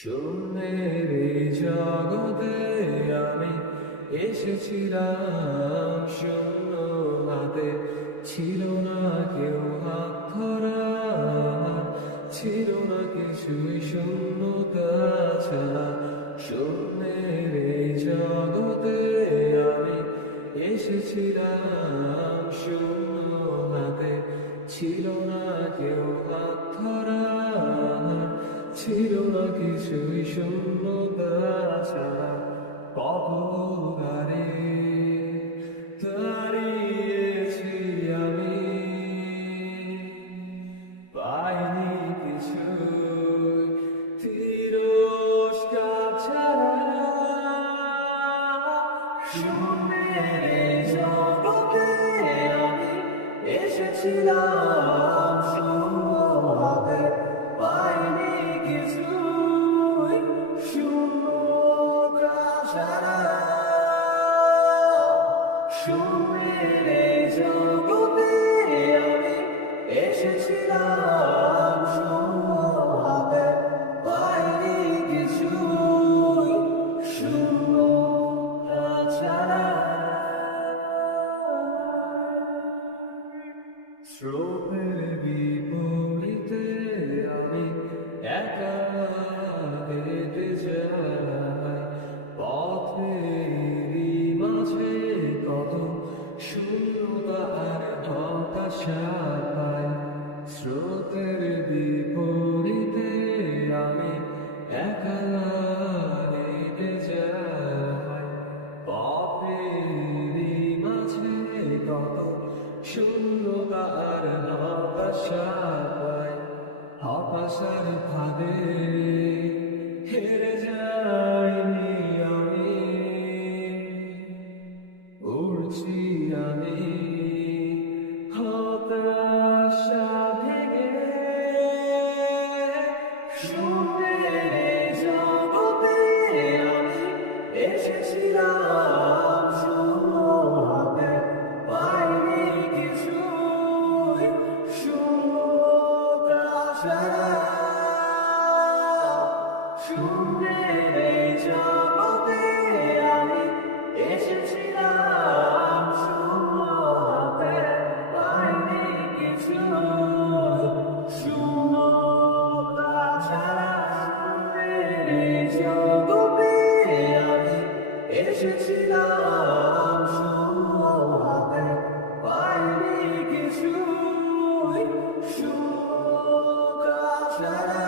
শূন্যের এই জগতে আমি এসেছিলাম শূন্য হাতে, ছিল না কেউ হাত ধরা, ছিল না কিছুই শূন্যতা ছাড়া। শূন্যের এই জগতে আমি এসেছিলাম শূন্য হাতে, ছিল না কেউ হাত ধরা, ছিল না কিছুই শূন্যতা ছাড়া। কতবারে দাঁড়িয়েছি আমি, পাইনি কিছু তিরস্কার ছাড়া। শূন্যের এই জগতে আমি এসেছিলাম শূন্য হাতে, পাইনি কিছু শূন্যতা ছাড়া। শূন্যের এই জগতে আমি এসেছিলাম শূন্য হাতে, পাইনি কিছু শূন্যতা ছাড়া। স্রোতের বিপরীতে আমি একা হেঁটে যাই, পথেরই মাঝে কত শূন্যতা আর হতাশা পাই। স্রোতের বিপরীতে আমি একা হেঁটে যাই, পথেরই মাঝে কত শূন্যতা আর হতাশা পাই। হতাশার ফাঁদে হেরে যাইনি আমি, উড়ছি আমি হতাশা ভেঙে। শূন্যের জগতে আমি এসেছিলাম শূন্য হাতে, পাইনি কিছু শূন্যতা ছাড়া। শূন্যের এই জগতে আমি এসেছিলাম শূন্য হাতে, পাইনি কিছু শূন্যতা ছাড়া। শূন্যের এই জগতে আমি এসেছিলাম শূন্য হাতে, পাইনি কিছু শূন্যতা ছাড়া।